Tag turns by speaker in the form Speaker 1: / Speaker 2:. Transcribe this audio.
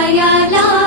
Speaker 1: ya